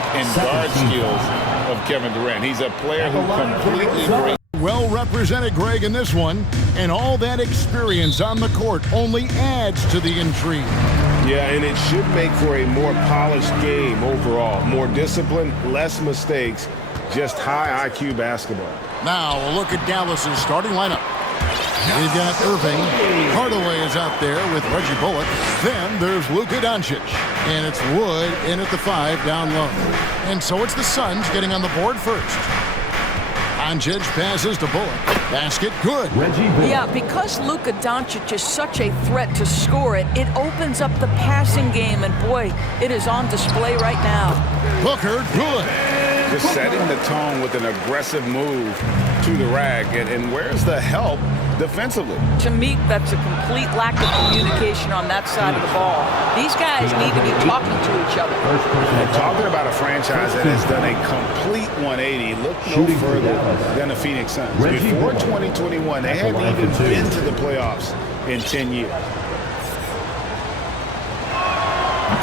strength and guard skills of Kevin Durant. He's a player who completely breaks. Well represented, Greg, in this one. And all that experience on the court only adds to the intrigue. Yeah, and it should make for a more polished game overall. More discipline, less mistakes, just high IQ basketball. Now a look at Dallas's starting lineup. We've got Irving. Hardaway is out there with Reggie Bullock. Then there's Luka Doncic. And it's Wood in at the 5 down low. And so it's the Suns getting on the board first. Doncic passes to Bullock. Basket good. Yeah, because Luka Doncic is such a threat to score it, it opens up the passing game. And boy, it is on display right now. Booker good. Just setting the tone with an aggressive move to the rack. And where's the help defensively? To me, that's a complete lack of communication on that side of the ball. These guys need to be talking to each other. And talking about a franchise that has done a complete 180, look no further than the Phoenix Suns. Before 2021, they hadn't even been to the playoffs in 10 years.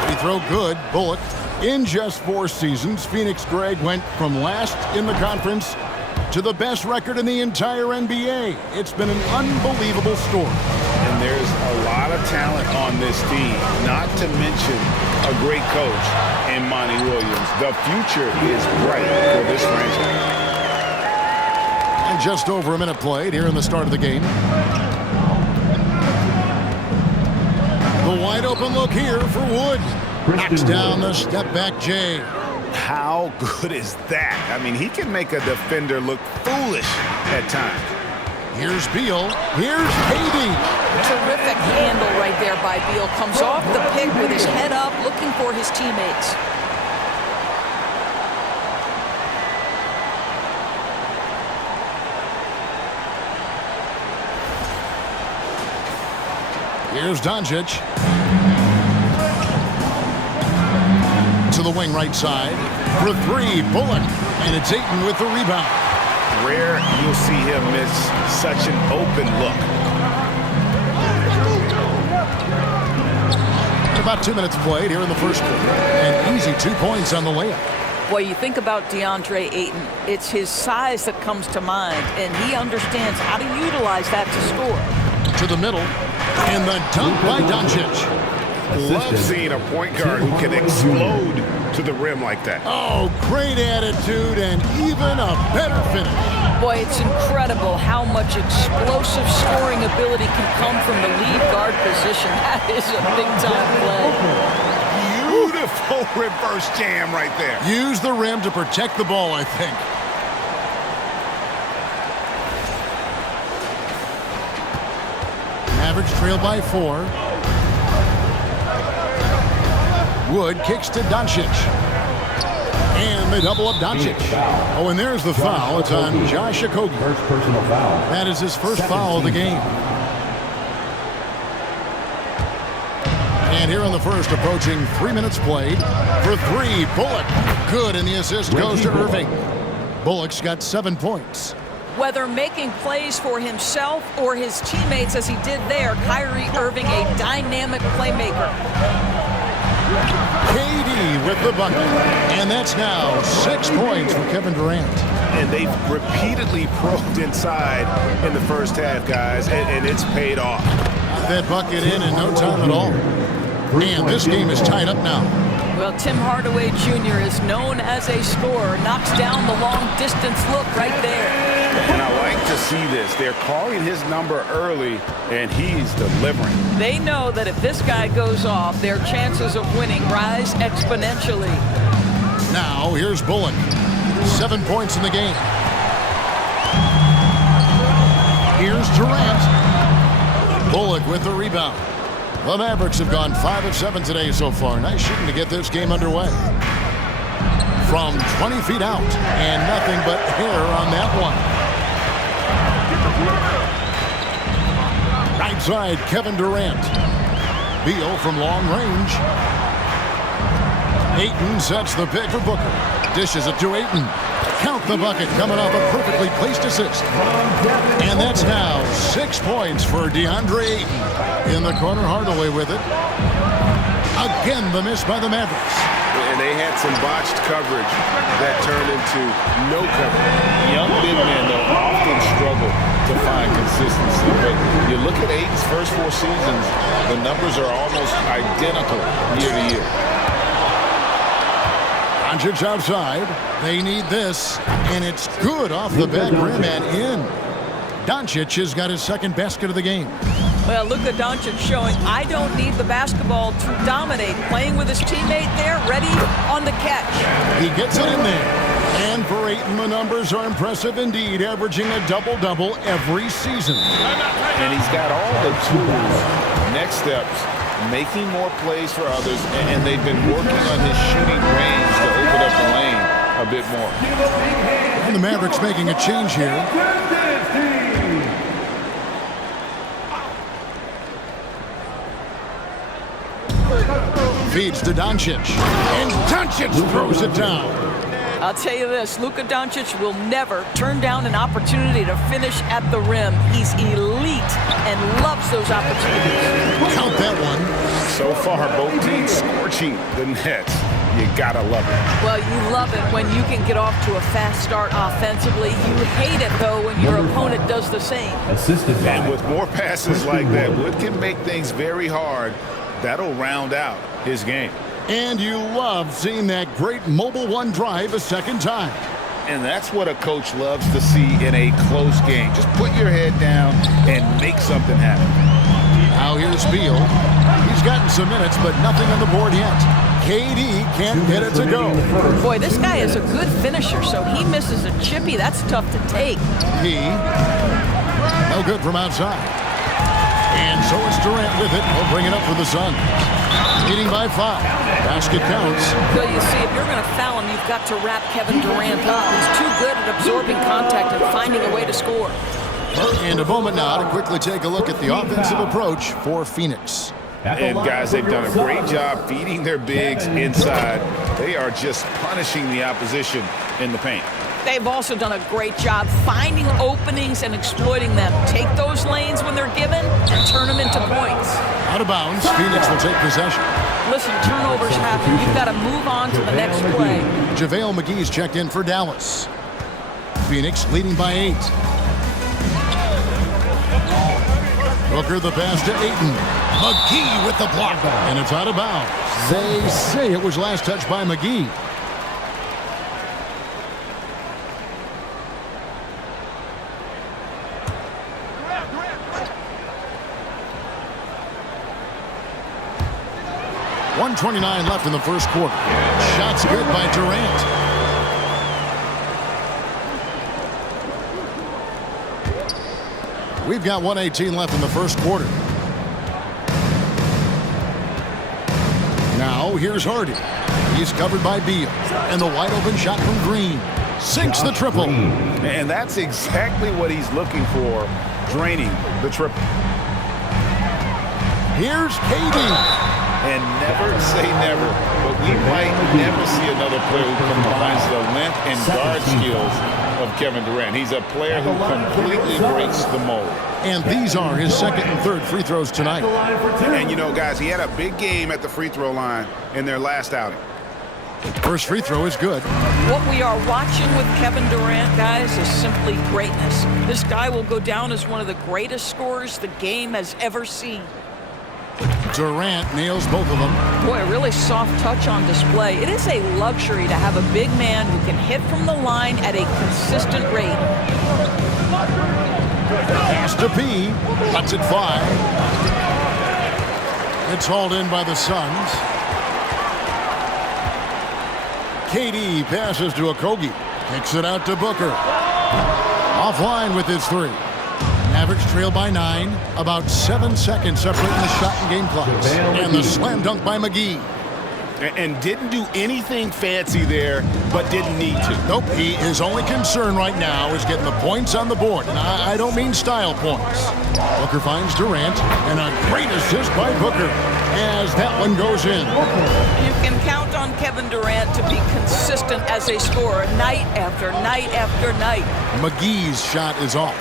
Free throw good. Bullock. In just 4 seasons, Phoenix, Greg, went from last in the conference to the best record in the entire NBA. It's been an unbelievable story. And there's a lot of talent on this team, not to mention a great coach in Monty Williams. The future is bright for this franchise. And just over a minute played here in the start of the game. The wide open look here for Wood. Knocks down the step-back Jay. How good is that? I mean, he can make a defender look foolish at times. Here's Beal. Here's KD. Terrific handle right there by Beal. Comes off the pick with his head up, looking for his teammates. Here's Doncic. To the wing right side. For 3, Bullock. And it's Ayton with the rebound. Rare you'll see him miss such an open look. About 2 minutes played here in the first quarter. And easy 2 points on the layup. Boy, you think about DeAndre Ayton. It's his size that comes to mind, and he understands how to utilize that to score. To the middle. And the dunk by Doncic. Love seeing a point guard who can explode to the rim like that. Oh, great attitude and even a better finish. Boy, it's incredible how much explosive scoring ability can come from the lead guard position. That is a big-time play. Beautiful reverse jam right there. Use the rim to protect the ball, I think. Mavericks trail by 4. Wood kicks to Doncic. And they double up Doncic. Oh, and there's the foul. It's on Josh Okogie. First personal foul. That is his first foul of the game. And here in the first, approaching 3 minutes played. For 3, Bullock. Good, and the assist goes to Irving. Bullock's got 7 points. Whether making plays for himself or his teammates as he did there, Kyrie Irving, a dynamic playmaker. KD with the bucket. And that's now 6 points for Kevin Durant. And they've repeatedly probed inside in the first half, guys, and it's paid off. Got that bucket in no time at all. And this game is tied up now. Well, Tim Hardaway Jr. is known as a scorer. Knocks down the long-distance look right there. And I like to see this. They're calling his number early, and he's delivering. They know that if this guy goes off, their chances of winning rise exponentially. Now, here's Bullock. 7 points in the game. Here's Durant. Bullock with the rebound. The Mavericks have gone 5 of 7 today so far. Nice shooting to get this game underway. From 20 feet out, and nothing but hair on that one. Right side, Kevin Durant. Beal from long range. Ayton sets the pick for Booker. Dishes it to Ayton. Count the bucket coming off a perfectly placed assist. And that's now 6 points for DeAndre Ayton. In the corner, Hardaway with it. Again, the miss by the Mavericks. And they had some botched coverage that turned into no coverage. Young big men, though, often struggle to find consistency. But you look at Ayton's first 4 seasons, the numbers are almost identical year to year. Doncic outside. They need this, and it's good off the back rim and in. Doncic has got his second basket of the game. Well, Luka Doncic showing I don't need the basketball to dominate. Playing with his teammate there, ready on the catch. He gets it in there. And for Ayton, the numbers are impressive indeed, averaging a double-double every season. And he's got all the tools. Next steps, making more plays for others, and they've been working on his shooting range to open up the lane a bit more. And the Mavericks making a change here. Feeds to Doncic. And Doncic throws it down. I'll tell you this, Luka Doncic will never turn down an opportunity to finish at the rim. He's elite and loves those opportunities. Count that one. So far, both teams scorching the Nets. You gotta love it. Well, you love it when you can get off to a fast start offensively. You hate it, though, when your opponent does the same. And with more passes like that, Wood can make things very hard. That'll round out his game. And you love seeing that great mobile one drive a second time. And that's what a coach loves to see in a close game. Just put your head down and make something happen. Now here's Beal. He's gotten some minutes, but nothing on the board yet. KD can't get it to go. Boy, this guy is a good finisher, so he misses a chippy. That's tough to take. No good from outside. And so it's Durant with it. He'll bring it up for the Suns. Leading by 5. Basket counts. Well, you see, if you're going to foul him, you've got to wrap Kevin Durant up. He's too good at absorbing contact and finding a way to score. And a moment now to quickly take a look at the offensive approach for Phoenix. And guys, they've done a great job feeding their bigs inside. They are just punishing the opposition in the paint. They've also done a great job finding openings and exploiting them. Take those lanes when they're given and turn them into points. Out of bounds, Phoenix will take possession. Listen, turnovers happen. You've got to move on to the next play. JaVale McGee's checked in for Dallas. Phoenix leading by 8. Booker the pass to Ayton. McGee with the block. And it's out of bounds. They say it was last touched by McGee. .129 left in the first quarter. Shots good by Durant. We've got 1:18 left in the first quarter. Now here's Hardy. He's covered by Beal. And the wide open shot from Green. Sinks the triple. And that's exactly what he's looking for, draining the triple. Here's KD. And never say never, but we might never see another player who combines the length and guard skills of Kevin Durant. He's a player who completely breaks the mold. And these are his second and third free throws tonight. And you know, guys, he had a big game at the free throw line in their last outing. First free throw is good. What we are watching with Kevin Durant, guys, is simply greatness. This guy will go down as one of the greatest scorers the game has ever seen. Durant nails both of them. Boy, a really soft touch on display. It is a luxury to have a big man who can hit from the line at a consistent rate. Pass to P. Lets it fly. It's hauled in by the Suns. KD passes to Okogie. Kicks it out to Booker. Offline with his 3. Mavericks trail by 9. About 7 seconds separating the shot and game clocks. And the slam dunk by McGee. And didn't do anything fancy there, but didn't need to. Nope, his only concern right now is getting the points on the board. And I don't mean style points. Booker finds Durant, and a great assist by Booker as that one goes in. You can count on Kevin Durant to be consistent as a scorer night after night after night. McGee's shot is off.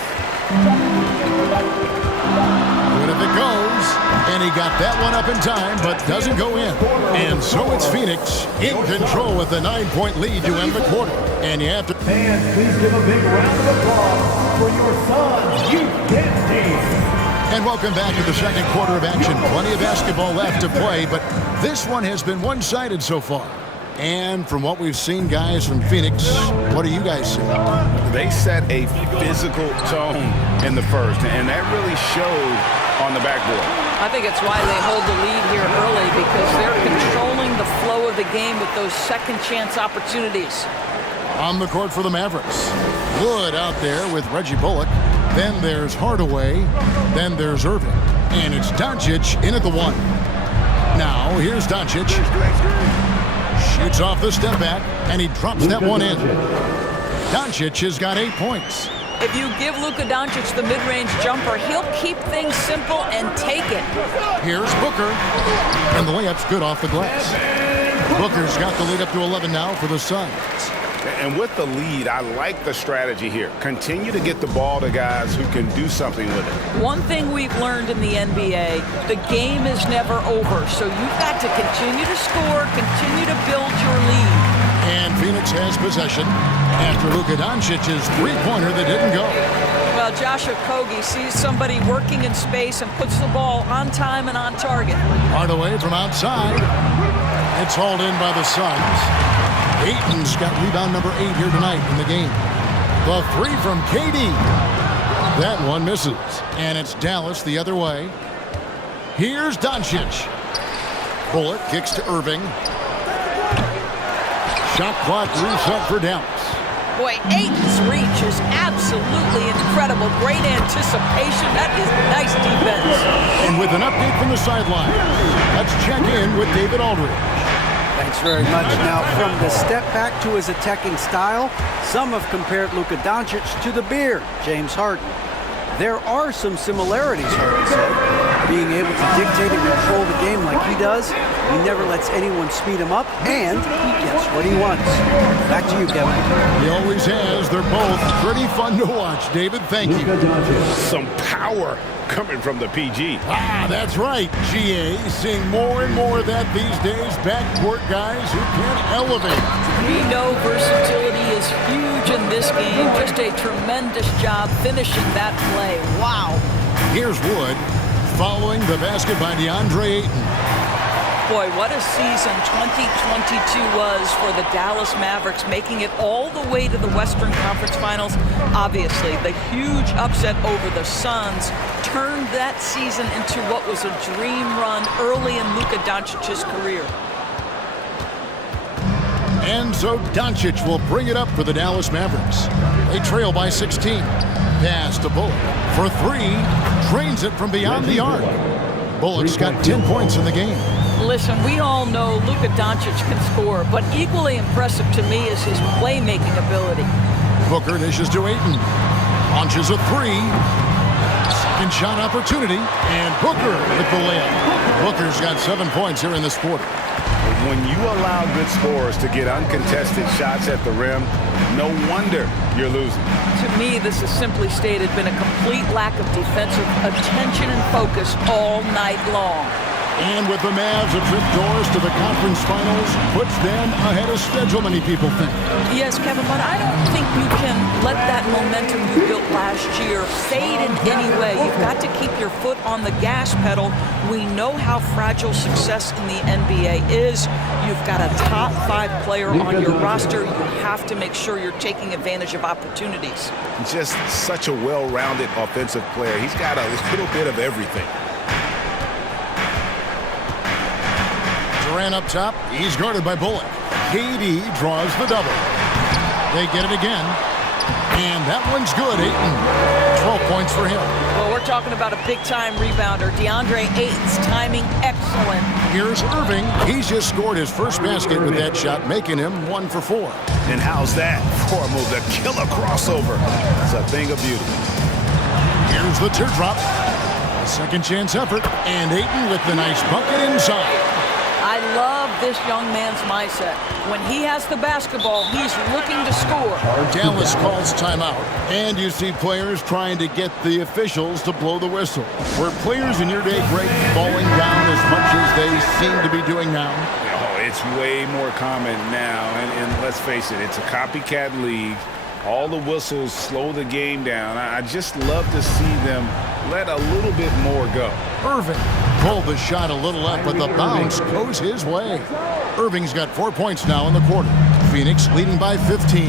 Good if it goes. And he got that one up in time, but doesn't go in. And so it's Phoenix in control with a 9-point lead to end the quarter. And you have to... Fans, please give a big round of applause for your son, Youth And welcome back to the second quarter of action. Plenty of basketball left to play, but this one has been one-sided so far. And from what we've seen, guys, from Phoenix, what do you guys see? They set a physical tone in the first, and that really showed on the backboard. I think it's why they hold the lead here early, because they're controlling the flow of the game with those second chance opportunities. On the court for the Mavericks. Wood out there with Reggie Bullock. Then there's Hardaway. Then there's Irving. And it's Doncic in at the 1. Now, here's Doncic. Shoots off the step back, and he drops that one in. Doncic has got 8 points. If you give Luka Doncic the mid-range jumper, he'll keep things simple and take it. Here's Booker. And the layup's good off the glass. Booker's got the lead up to 11 now for the Suns. And with the lead, I like the strategy here. Continue to get the ball to guys who can do something with it. One thing we've learned in the NBA, the game is never over. So you've got to continue to score, continue to build your lead. And Phoenix has possession after Luka Doncic's three-pointer that didn't go. Well, Josh Okogie sees somebody working in space and puts the ball on time and on target. Hardaway from outside. It's hauled in by the Suns. Ayton's got rebound number 8 here tonight in the game. The 3 from KD. That one misses. And it's Dallas the other way. Here's Doncic. Bullock kicks to Irving. Shot clock reset for Dallas. Boy, Ayton's reach is absolutely incredible. Great anticipation. That is nice defense. And with an update from the sideline, let's check in with David Aldridge. Thanks very much. Now, from the step back to his attacking style, some have compared Luka Doncic to the Beard, James Harden. There are some similarities, Harden said. Being able to dictate and control the game like he does, he never lets anyone speed him up, and he gets what he wants. Back to you, Kevin. He always has. They're both pretty fun to watch. David, thank you. Some power coming from the PG. Ah, that's right, GA. Seeing more and more of that these days. Backcourt guys who can elevate. We know versatility is huge in this game. Just a tremendous job finishing that play. Wow. Here's Wood following the basket by DeAndre Ayton. Boy, what a season 2022 was for the Dallas Mavericks, making it all the way to the Western Conference Finals. Obviously, the huge upset over the Suns turned that season into what was a dream run early in Luka Doncic's career. And so Doncic will bring it up for the Dallas Mavericks. They trail by 16. Pass to Bullock for 3. Drains it from beyond the arc. Bullock's got 10 points in the game. Listen, we all know Luka Doncic can score, but equally impressive to me is his playmaking ability. Booker dishes to Ayton. Launches a 3. Second shot opportunity. And Booker with the layup. Booker's got 7 points here in this quarter. When you allow good scorers to get uncontested shots at the rim, no wonder you're losing. To me, this is simply stated been a complete lack of defensive attention and focus all night long. And with the Mavs a trip doors to the conference finals, puts them ahead of schedule, many people think. Yes, Kevin, but I don't think you can let that momentum you built last year fade in any way. You've got to keep your foot on the gas pedal. We know how fragile success in the NBA is. You've got a top 5 player on your roster. You have to make sure you're taking advantage of opportunities. Just such a well-rounded offensive player. He's got a little bit of everything. Durant up top. He's guarded by Bullock. KD draws the double. They get it again. And that one's good. Ayton. 12 points for him. Well, we're talking about a big-time rebounder. DeAndre Ayton's timing excellent. Here's Irving. He's just scored his first basket with that shot, making him 1 for 4. And how's that for a move? The killer crossover. It's a thing of beauty. Here's the teardrop. A second chance effort. And Ayton with the nice bucket inside. I love this young man's mindset. When he has the basketball, he's looking to score. Dallas calls timeout. And you see players trying to get the officials to blow the whistle. Were players in your day, Greg, falling down as much as they seem to be doing now? it's way more common now. And let's face it, it's a copycat league. All the whistles slow the game down. I just love to see them let a little bit more go. Irving pulled the shot a little up, but the bounce goes his way. Irving's got 4 points now in the quarter. Phoenix leading by 15.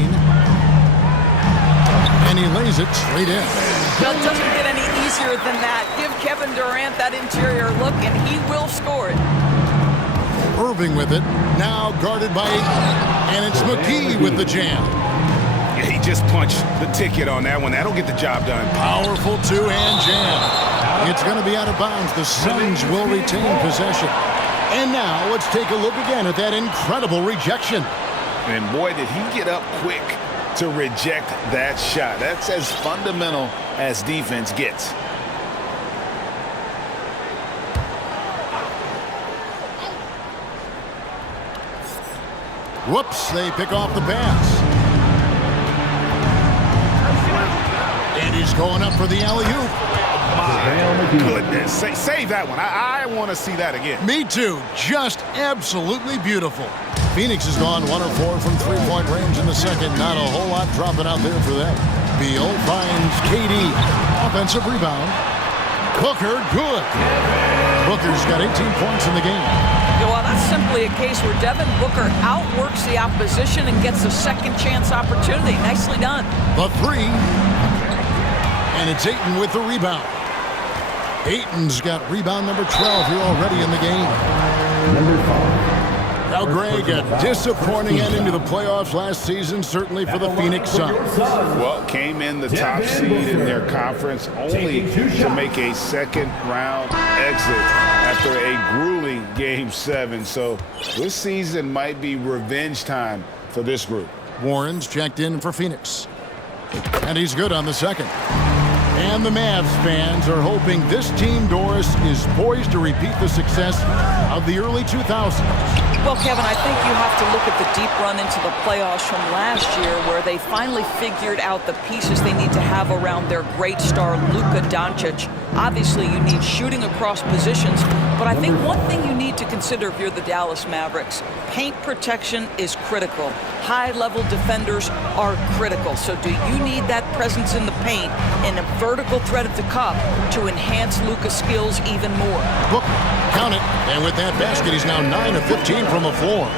And he lays it straight in. Well, it doesn't get any easier than that. Give Kevin Durant that interior look, and he will score it. Irving with it. Now guarded by Ayton. And it's McGee with the jam. Yeah, he just punched the ticket on that one. That'll get the job done. Powerful two-hand jam. It's going to be out of bounds. The Suns will retain possession. And now let's take a look again at that incredible rejection. And boy, did he get up quick to reject that shot. That's as fundamental as defense gets. Whoops, they pick off the pass. And he's going up for the alley-oop. My goodness. Save that one. I want to see that again. Me too. Just absolutely beautiful. Phoenix has gone 1 of 4 from three-point range in the second. Not a whole lot dropping out there for them. Beal finds KD. Offensive rebound. Booker, good. Booker's got 18 points in the game. Well, that's simply a case where Devin Booker outworks the opposition and gets a second chance opportunity. Nicely done. The three. And it's Ayton with the rebound. Ayton's got rebound number 12 here already in the game. Now, Greg, a disappointing ending to the playoffs last season, certainly for the Phoenix Suns. Well, came in the top seed in their conference only to make a second-round exit after a grueling Game 7. So this season might be revenge time for this group. Warren's checked in for Phoenix. And he's good on the second. And the Mavs fans are hoping this team, Doris, is poised to repeat the success of the early 2000s. Well, Kevin, I think you have to look at the deep run into the playoffs from last year where they finally figured out the pieces they need to have around their great star, Luka Doncic. Obviously, you need shooting across positions, but I think one thing you need to consider if you're the Dallas Mavericks, paint protection is critical. High-level defenders are critical. So do you need that presence in the paint and a vertical threat at the cup to enhance Luka's skills even more? Booker, count it. And with that basket, he's now 9 of 15 from the floor.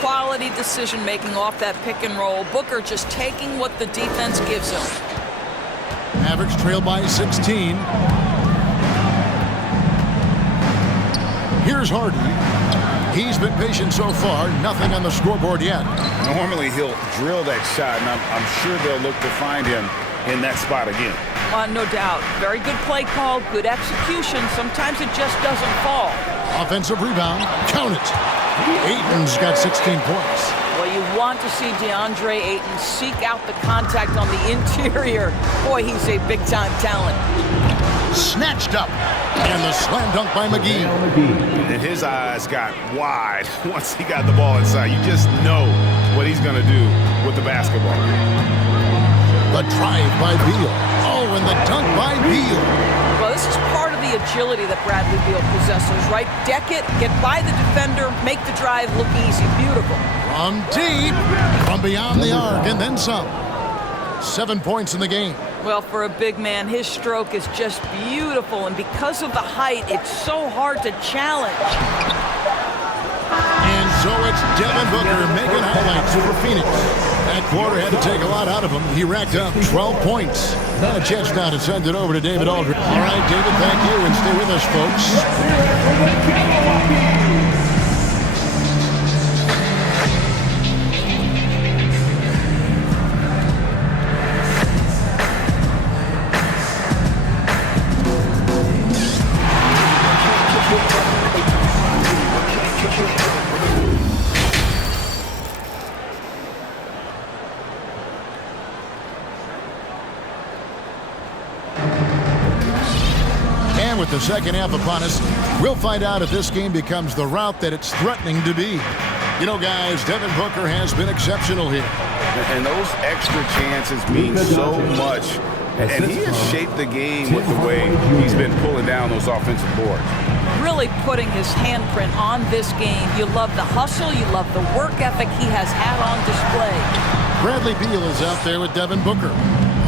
Quality decision-making off that pick and roll. Booker just taking what the defense gives him. Mavericks trail by 16. Here's Hardy. He's been patient so far. Nothing on the scoreboard yet. Normally he'll drill that shot, and I'm sure they'll look to find him in that spot again. No doubt. Very good play call, good execution. Sometimes it just doesn't fall. Offensive rebound. Count it. Ayton's got 16 points. Well, you want to see DeAndre Ayton seek out the contact on the interior. Boy, he's a big-time talent. Snatched up. And the slam dunk by McGee. And his eyes got wide once he got the ball inside. You just know what he's going to do with the basketball. The drive by Beal. Oh, and the dunk by Beal. Well, this is part of the agility that Bradley Beal possesses, right? Deck it, get by the defender, make the drive look easy. Beautiful. From deep, from beyond the arc, and then some. 7 points in the game. Well, for a big man, his stroke is just beautiful, and because of the height, it's so hard to challenge. And so it's Devin Booker making highlights for Phoenix. That quarter had to take a lot out of him. He racked up 12 points. A chance now to send it over to David Aldridge. All right, David, thank you, and stay with us, folks. With the second half upon us, we'll find out if this game becomes the route that it's threatening to be. You know, guys, Devin Booker has been exceptional here. And those extra chances mean so much. And he has shaped the game with the way he's been pulling down those offensive boards. Really putting his handprint on this game. You love the hustle. You love the work ethic he has had on display. Bradley Beal is out there with Devin Booker.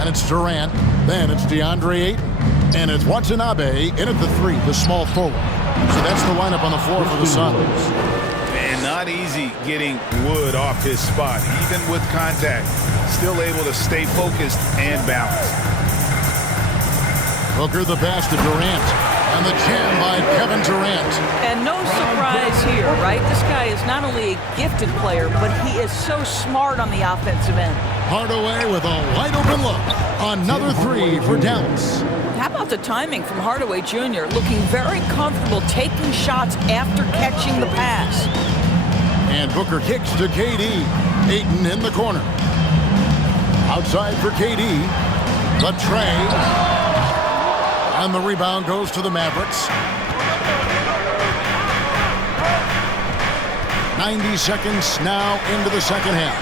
And it's Durant. Then it's DeAndre Ayton. And it's Watanabe in at the 3, the small forward. So that's the lineup on the floor for the Suns. And not easy getting Wood off his spot. Even with contact, still able to stay focused and balanced. Booker the pass to Durant. And the jam by Kevin Durant. And no surprise here, right? This guy is not only a gifted player, but he is so smart on the offensive end. Hardaway with a wide open look. Another 3 for Dallas. How about the timing from Hardaway Jr. looking very comfortable taking shots after catching the pass. And Booker kicks to KD. Ayton in the corner. Outside for KD. The tray. And the rebound goes to the Mavericks. 90 seconds now into the second half.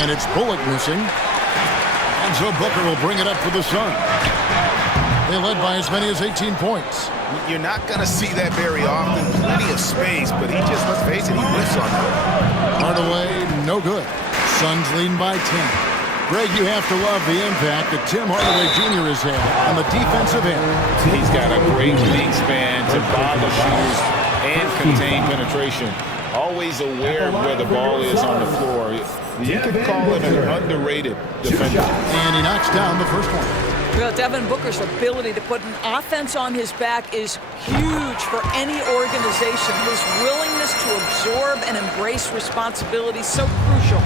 And it's Bullock missing. And so Booker will bring it up for the Suns. They led by as many as 18 points. You're not going to see that very often. Plenty of space, but he just, let's face it, he whiffs on that. Hardaway, no good. Suns leading by 10. Greg, you have to love the impact that Tim Hardaway Jr. has had on the defensive end. He's got a great wingspan to bother shooters and contain penetration. Always aware of where the ball is on the floor. You could call him an underrated defender. And he knocks down the first one. Well, Devin Booker's ability to put an offense on his back is huge for any organization. His willingness to absorb and embrace responsibility is so crucial.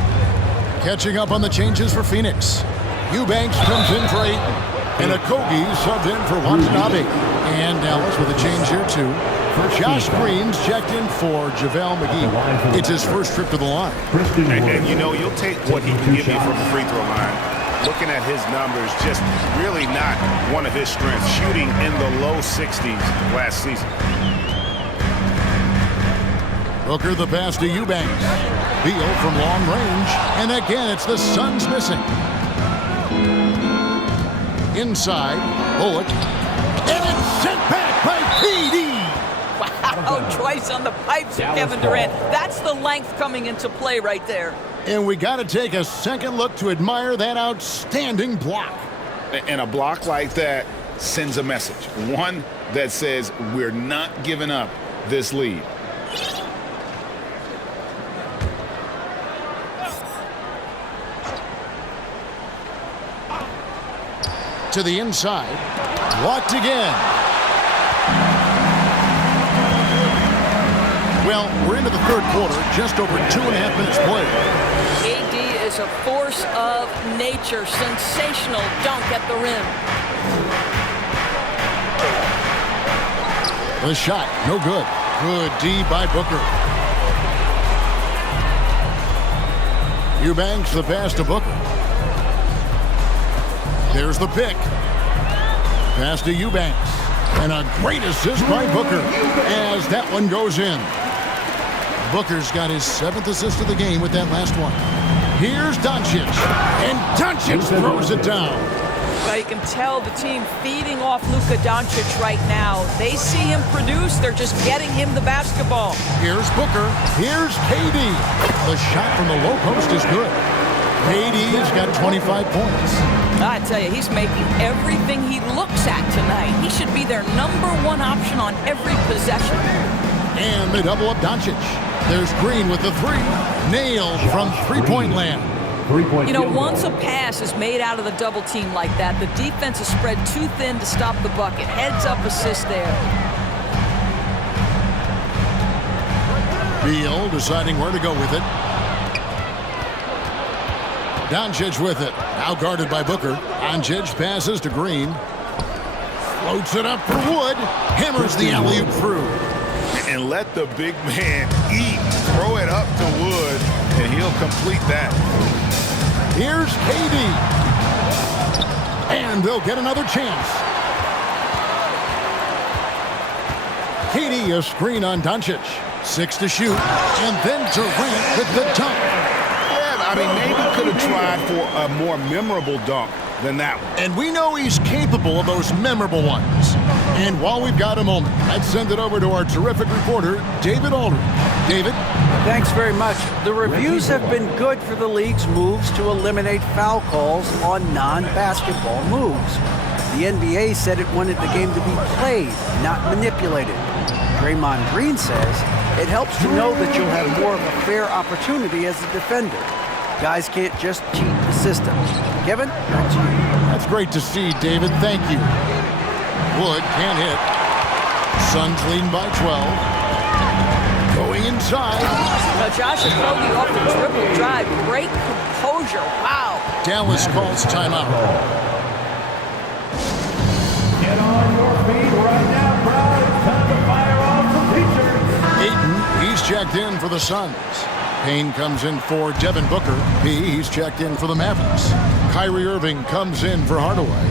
Catching up on the changes for Phoenix. Eubanks comes in for Ayton. And Okogie subbed in for Watanabe. And Dallas with a change here too. Josh Green's checked in for JaVale McGee. It's his first trip to the line. And you know, you'll take what he can give you from the free throw line. Looking at his numbers, just really not one of his strengths. Shooting in the low 60s last season. Booker the pass to Eubanks. Beal from long range. And again, it's the Suns missing. Inside, Bullock. And it's sent back by KD. Wow, twice on the pipes of Kevin Durant. That's the length coming into play right there. And we got to take a second look to admire that outstanding block. And a block like that sends a message. One that says we're not giving up this lead. To the inside. Blocked again. Well, we're into the third quarter, just over 2.5 minutes played. AD is a force of nature. Sensational dunk at the rim. The shot, no good. Good D by Booker. Eubanks the pass to Booker. There's the pick. Pass to Eubanks. And a great assist by Booker as that one goes in. Booker's got his 7th assist of the game with that last one. Here's Doncic. And Doncic throws it down. Well, you can tell the team feeding off Luka Doncic right now. They see him produce. They're just getting him the basketball. Here's Booker. Here's KD. The shot from the low post is good. KD's got 25 points. I tell you, he's making everything he looks at tonight. He should be their #1 option on every possession. And they double up Doncic. There's Green with the 3. Nailed from three-point land. You know, once a pass is made out of the double team like that, the defense is spread too thin to stop the bucket. Heads up assist there. Beal deciding where to go with it. Doncic with it. Now guarded by Booker. Doncic passes to Green. Floats it up for Wood. Hammers the alley-oop through. And let the big man eat. Throw it up to Wood, and he'll complete that. Here's KD. And they'll get another chance. KD a screen on Doncic. 6 to shoot. And then Durant with the dunk. I mean, maybe could have tried for a more memorable dunk, than that one. And we know he's capable of those memorable ones. And while we've got a moment, I'd send it over to our terrific reporter, David Aldridge. David? Thanks very much. The reviews have been good for the league's moves to eliminate foul calls on non-basketball moves. The NBA said it wanted the game to be played, not manipulated. Draymond Green says it helps to know that you'll have more of a fair opportunity as a defender. Guys can't just cheat the system. Kevin, back to you. That's great to see, David. Thank you. Wood can't hit. Suns leading by 12. Going inside. Now Josh Okogie off the dribble drive. Great composure. Wow. Dallas calls timeout. Get on your feet right now, crowd. It's time to fire off some features. Ayton, he's checked in for the Suns. Payne comes in for Devin Booker. He's checked in for the Mavs. Kyrie Irving comes in for Hardaway.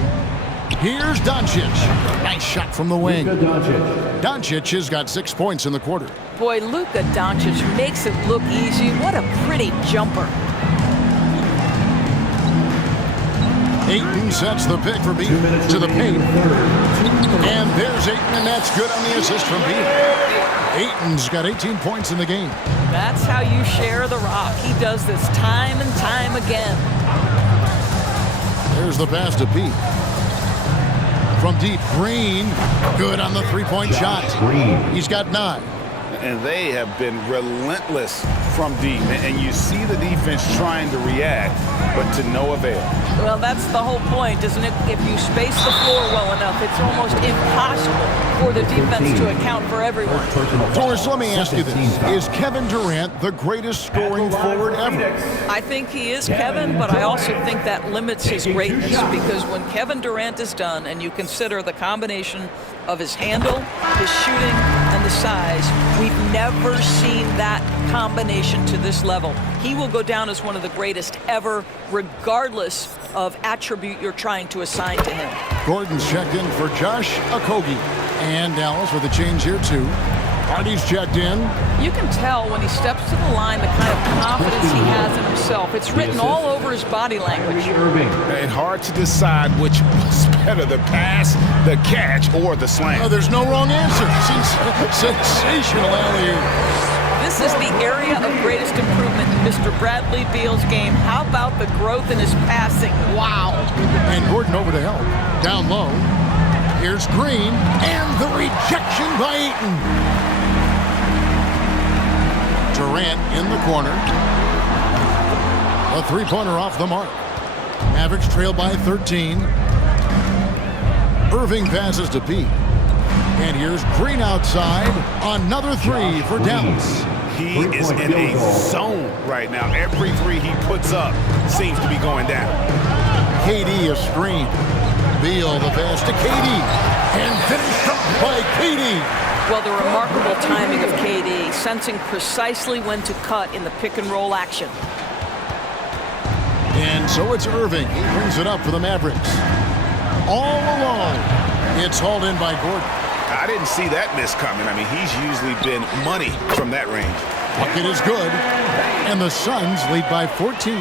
Here's Doncic. Nice shot from the wing. Doncic has got 6 points in the quarter. Boy, Luka Doncic makes it look easy. What a pretty jumper. Ayton sets the pick for Beal to the paint. And there's Ayton, and that's good on the assist from Beal. Ayton's got 18 points in the game. That's how you share the rock. He does this time and time again. There's the pass to Pete. From deep, Green. Good on the three-point shot. He's got 9. And they have been relentless from deep. And you see the defense trying to react, but to no avail. Well, that's the whole point, isn't it? If you space the floor well enough, it's almost impossible for the defense to account for everyone. Doris, let me ask you this. Is Kevin Durant the greatest scoring forward ever? I think he is, Kevin, but I also think that limits his greatness because when Kevin Durant is done and you consider the combination of his handle, his shooting, and the size, we've never seen that combination to this level. He will go down as one of the greatest ever, regardless of attribute you're trying to assign to him. Gordon's checked in for Josh Okogie. And Dallas with a change here, too. Hardy's checked in. You can tell when he steps to the line the kind of confidence he has in himself. It's written all over his body language. And hard to decide which was better, the pass, the catch, or the slam. Oh, there's no wrong answer. Sensational alley-oop. This is the area of greatest improvement in Mr. Bradley Beal's game. How about the growth in his passing? Wow. And Gordon over to help. Down low. Here's Green. And the rejection by Ayton. Durant in the corner. A three-pointer off the mark. Mavericks trail by 13. Irving passes to Pete. And here's Green outside. Another three for Dallas. He is in a zone right now. Every three he puts up seems to be going down. KD a screen. Beal the pass to KD. And finished up by KD. Well, the remarkable timing of KD, sensing precisely when to cut in the pick-and-roll action. And so it's Irving. He brings it up for the Mavericks. All alone. It's hauled in by Gordon. I didn't see that miss coming. I mean, he's usually been money from that range. Bucket is good. And the Suns lead by 14.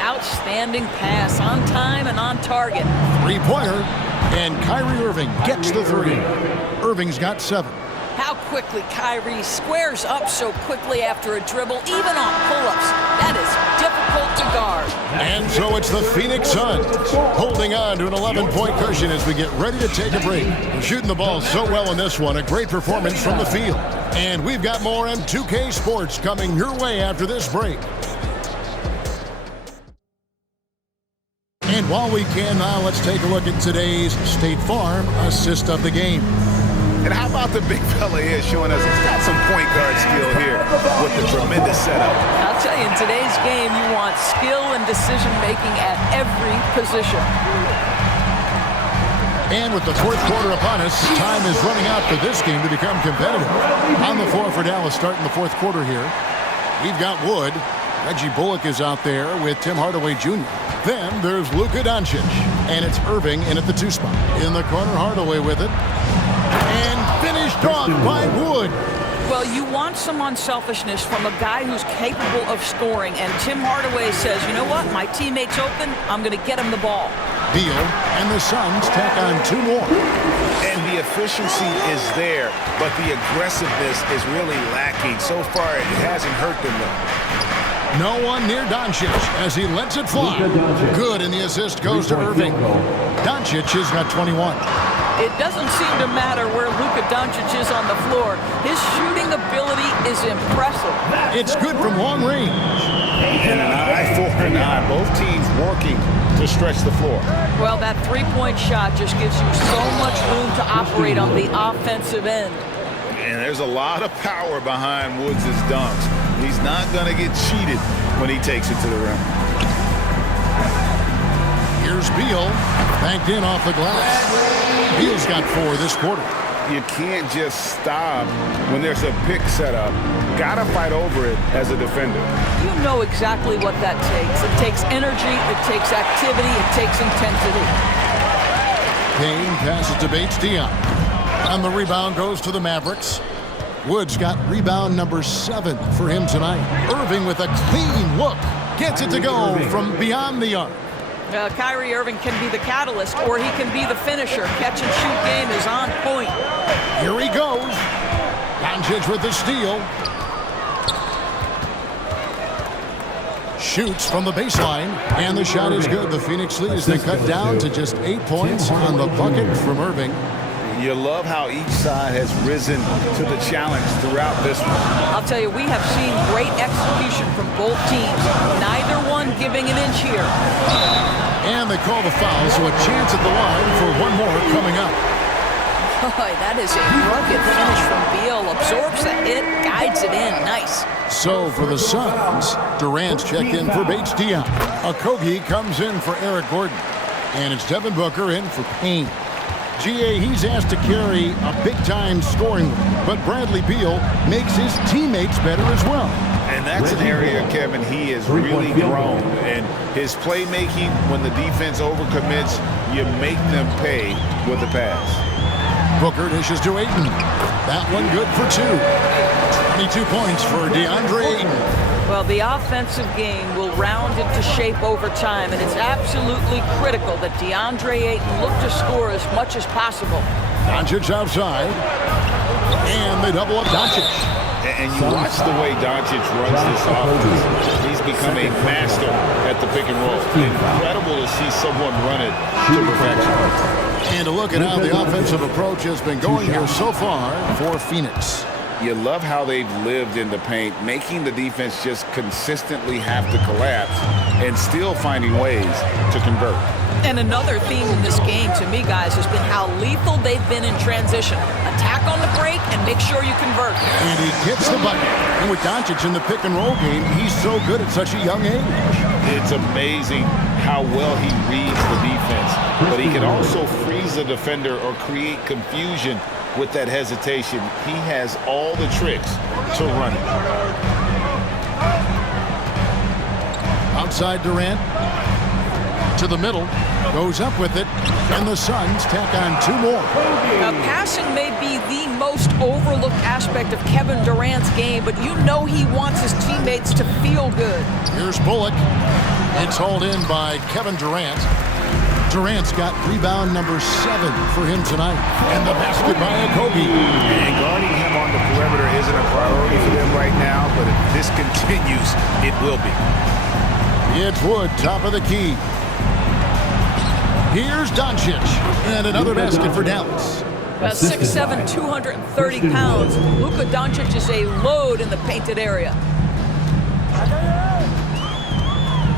Outstanding pass, on time and on target. Three-pointer. And Kyrie Irving gets the three. Irving's got 7. How quickly Kyrie squares up so quickly after a dribble, even on pull-ups. That is difficult to guard. And so it's the Phoenix Suns holding on to an 11-point cushion as we get ready to take a break. We're shooting the ball so well in this one. A great performance from the field. And we've got more M2K Sports coming your way after this break. And while we can now, let's take a look at today's State Farm assist of the game. And how about the big fella here showing us he's got some point guard skill here with the tremendous setup. I'll tell you, in today's game, you want skill and decision-making at every position. And with the fourth quarter upon us, time is running out for this game to become competitive. On the floor for Dallas starting the fourth quarter here. We've got Wood. Reggie Bullock is out there with Tim Hardaway Jr. Then there's Luka Doncic. And it's Irving in at the 2 spot. In the corner, Hardaway with it. And finished off by Wood. Well, you want some unselfishness from a guy who's capable of scoring, and Tim Hardaway says, you know what, my teammate's open, I'm going to get him the ball. Beal and the Suns tack on 2 more. And the efficiency is there, but the aggressiveness is really lacking. So far, it hasn't hurt them, though. No one near Doncic as he lets it fly. Good, and the assist goes to Irving. Doncic has got 21. It doesn't seem to matter where Luka Doncic is on the floor. His shooting ability is impressive. It's good from long range. And an eye for an eye. Both teams working to stretch the floor. Well, that three-point shot just gives you so much room to operate on the offensive end. And there's a lot of power behind Woods' dunks. He's not going to get cheated when he takes it to the rim. Here's Beal, banked in off the glass. Beal's got 4 this quarter. You can't just stop when there's a pick set up. Got to fight over it as a defender. You know exactly what that takes. It takes energy, it takes activity, it takes intensity. Payne passes to Bates-Diop. And the rebound goes to the Mavericks. Woods got rebound number 7 for him tonight. Irving with a clean look. Gets it to go from beyond the arc. Kyrie Irving can be the catalyst, or he can be the finisher. Catch and shoot game is on point. Here he goes. Doncic with the steal. Shoots from the baseline, and the shot is good. The Phoenix lead has been cut down to just 8 points on the bucket from Irving. You love how each side has risen to the challenge throughout this one. I'll tell you, we have seen great execution from both teams. Neither one giving an inch here. And they call the foul, so a chance at the line for one more coming up. Boy, that is a rugged finish from Beal. Absorbs the hit, guides it in. Nice. So for the Suns, Durant's checked in for Bates-Diop. Okogie comes in for Eric Gordon. And it's Devin Booker in for Payne. GA, he's asked to carry a big-time scoring, but Bradley Beal makes his teammates better as well. And that's an area, Kevin, he has really grown. And his playmaking, when the defense overcommits, you make them pay with the pass. Booker dishes to Ayton. That one good for 2. 22 points for DeAndre Ayton. Well, the offensive game will round into shape over time, and it's absolutely critical that DeAndre Ayton look to score as much as possible. Doncic outside, and they double up Doncic. And you watch the way Doncic runs this offense. He's become a master at the pick and roll. Incredible to see someone run it to perfection. And to look at how the offensive approach has been going here so far for Phoenix. You love how they've lived in the paint, making the defense just consistently have to collapse and still finding ways to convert. And another theme in this game, to me, guys, has been how lethal they've been in transition. Attack on the break and make sure you convert. And he gets the bucket. And with Doncic in the pick and roll game, he's so good at such a young age. It's amazing how well he reads the defense, but he can also freeze the defender or create confusion with that hesitation. He has all the tricks to run it. Outside Durant to the middle, goes up with it, and the Suns tack on 2 more. Now, passing may be the most overlooked aspect of Kevin Durant's game, but you know he wants his teammates to feel good. Here's Bullock. It's hauled in by Kevin Durant. Durant's got rebound number 7 for him tonight. And the basket by Okogie. And guarding him on the perimeter isn't a priority for them right now, but if this continues, it will be. It's Wood, top of the key. Here's Doncic. And another basket for Dallas. 6'7", 230 pounds. Luka Doncic is a load in the painted area.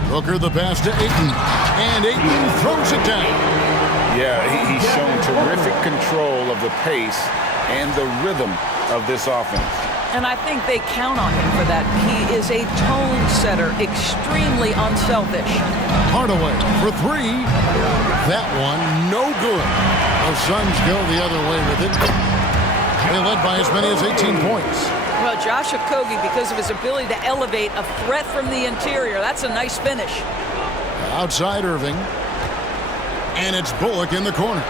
Booker the pass to Ayton. And Ayton throws it down. Yeah, he's shown terrific control of the pace and the rhythm of this offense. And I think they count on him for that. He is a tone setter, extremely unselfish. Hardaway for 3. That one, no good. The Suns go the other way with it. They led by as many as 18 points. Well, Josh Okogie, because of his ability to elevate a threat from the interior, that's a nice finish. Outside Irving. And it's Bullock in the corner.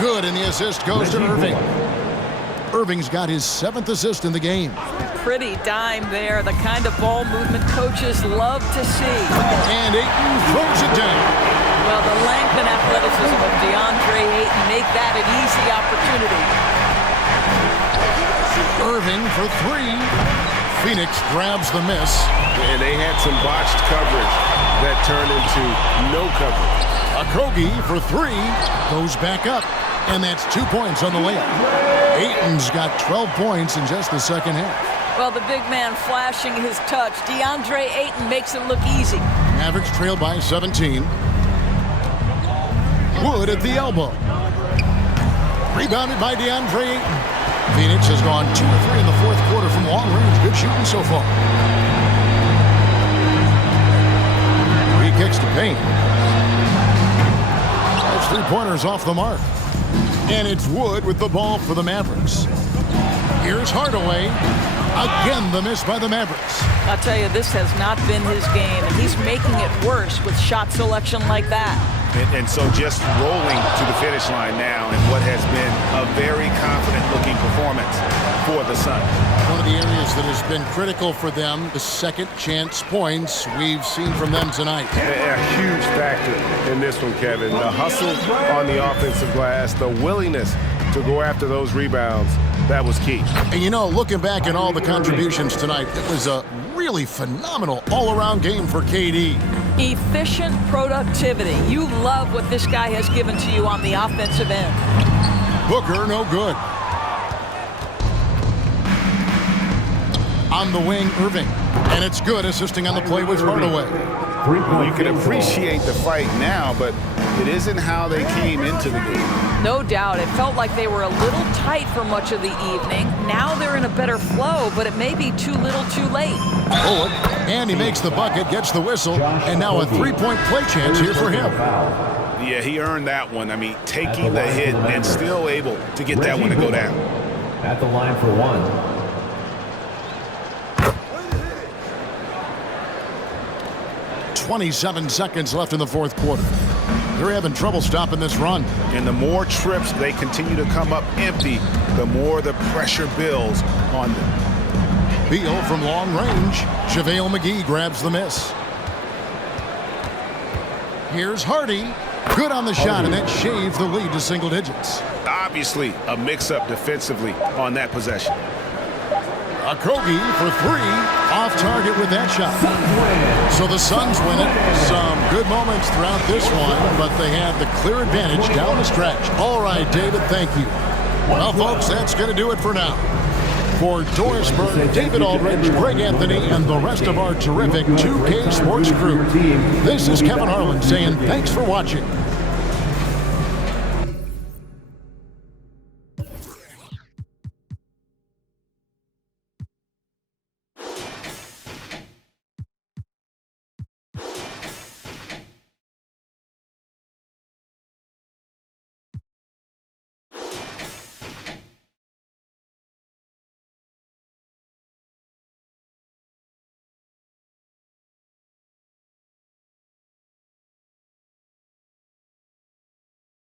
Good, and the assist goes to Irving. Irving's got his 7th assist in the game. Pretty dime there, the kind of ball movement coaches love to see. And Ayton throws it down. Well, the length and athleticism of DeAndre Ayton make that an easy opportunity. Irving for 3. Phoenix grabs the miss. And they had some botched coverage that turned into no coverage. Okogie for 3 goes back up, and that's 2 points on the layup. Ayton's got 12 points in just the second half. Well, the big man flashing his touch. DeAndre Ayton makes it look easy. Mavericks trail by 17. Wood at the elbow. Rebounded by DeAndre Ayton. Phoenix has gone 2 or 3 in the fourth quarter from long range. Good shooting so far. He kicks to Payne. That's 3-pointers off the mark. And it's Wood with the ball for the Mavericks. Here's Hardaway. Again, the miss by the Mavericks. I'll tell you, this has not been his game, and he's making it worse with shot selection like that. And so just rolling to the finish line now in what has been a very confident-looking performance for the Suns. One of the areas that has been critical for them, the second chance points we've seen from them tonight. A huge factor in this one, Kevin. The hustle on the offensive glass, the willingness to go after those rebounds, that was key. And you know, looking back at all the contributions tonight, it was a really phenomenal all-around game for KD. Efficient productivity. You love what this guy has given to you on the offensive end. Booker, no good. On the wing, Irving. And it's good, assisting on the play with Hardaway. You can appreciate the fight now, but it isn't how they came into the game. No doubt. It felt like they were a little tight for much of the evening. Now they're in a better flow, but it may be too little too late. Bullock, and he makes the bucket, gets the whistle, and now a 3-point play chance here for him. Yeah, he earned that one. I mean, taking the hit and still able to get that one to go down. At the line for 1. 27 seconds left in the fourth quarter. They're having trouble stopping this run. And the more trips they continue to come up empty, the more the pressure builds on them. Beal from long range. JaVale McGee grabs the miss. Here's Hardy. Good on the shot, and that shaves the lead to single digits. Obviously, a mix-up defensively on that possession. Okogie for 3. Off target with that shot. So the Suns win it. Some good moments throughout this one, but they had the clear advantage down the stretch. All right, David, thank you. Well, folks, that's going to do it for now. For Doris Burke, David Aldridge, Greg Anthony, and the rest of our terrific 2K Sports crew, this is Kevin Harlan saying thanks for watching.